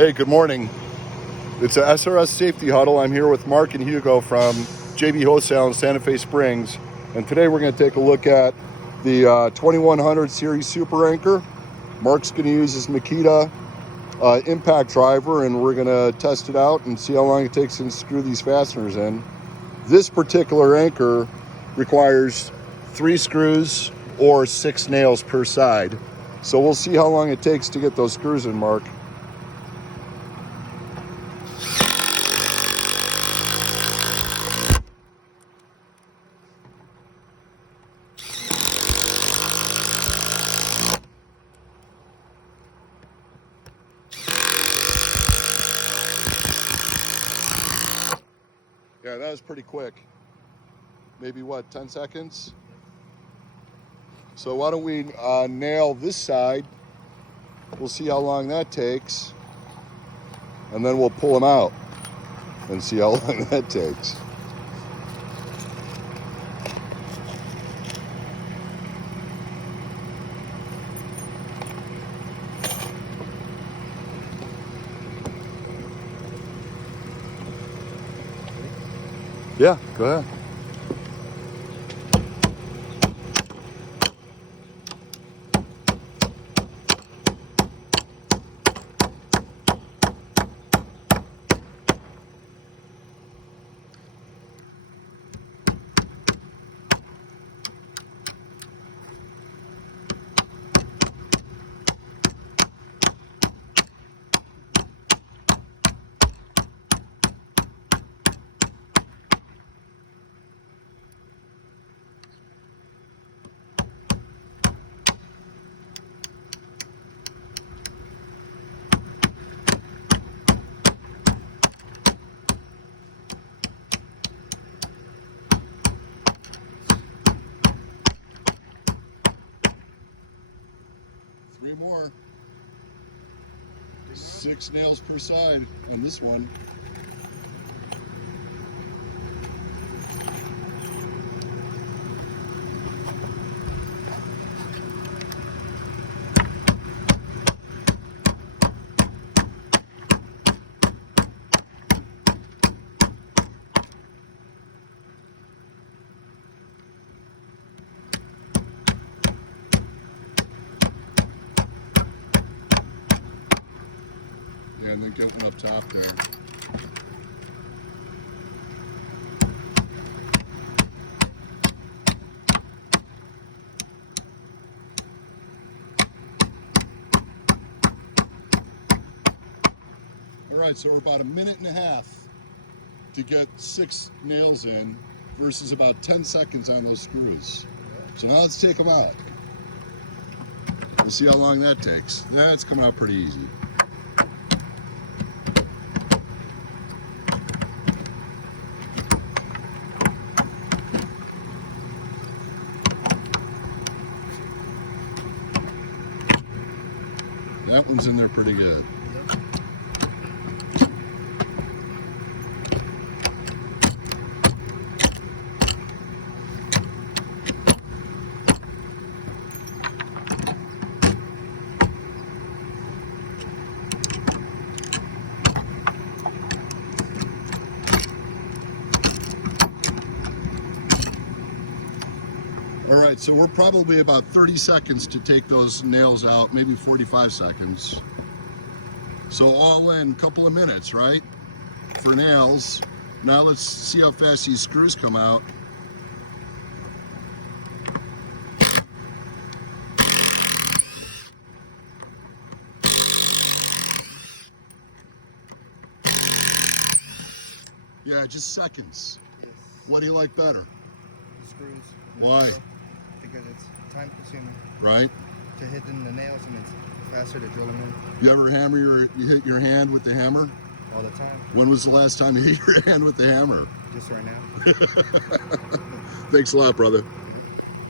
Hey, good morning. It's a SRS Safety Huddle. I'm here with Mark and Hugo from JB Wholesale in Santa Fe Springs. And today we're going to take a look at the 2100 series Super Anchor. Mark's going to use his Makita impact driver, and we're going to test it out and see how long it takes to screw these fasteners in. This particular anchor requires 3 screws or 6 nails per side. So we'll see how long it takes to get those screws in, Mark. Yeah, that was pretty quick. Maybe what, 10 seconds? So why don't we nail this side? We'll see how long that takes. And then we'll pull them out and see how long that takes. Yeah, go ahead. Three more. 6 nails per side on this one. Yeah, and then get one up top there. All right, so we're about 1.5 minutes to get 6 nails in versus about 10 seconds on those screws. So now let's take them out. We'll see how long that takes. That's coming out pretty easy. That one's in there pretty good. All right, so we're probably about 30 seconds to take those nails out, maybe 45 seconds. So all in, couple of minutes, right? For nails. Now let's see how fast these screws come out. Yeah, just seconds. Yes. What do you like better? The screws. Why? Because it's time consuming. Right? To hit in the nails, and it's faster to drill them in. You ever you hit your hand with the hammer? All the time. When was the last time you hit your hand with the hammer? Just right now. Thanks a lot, brother.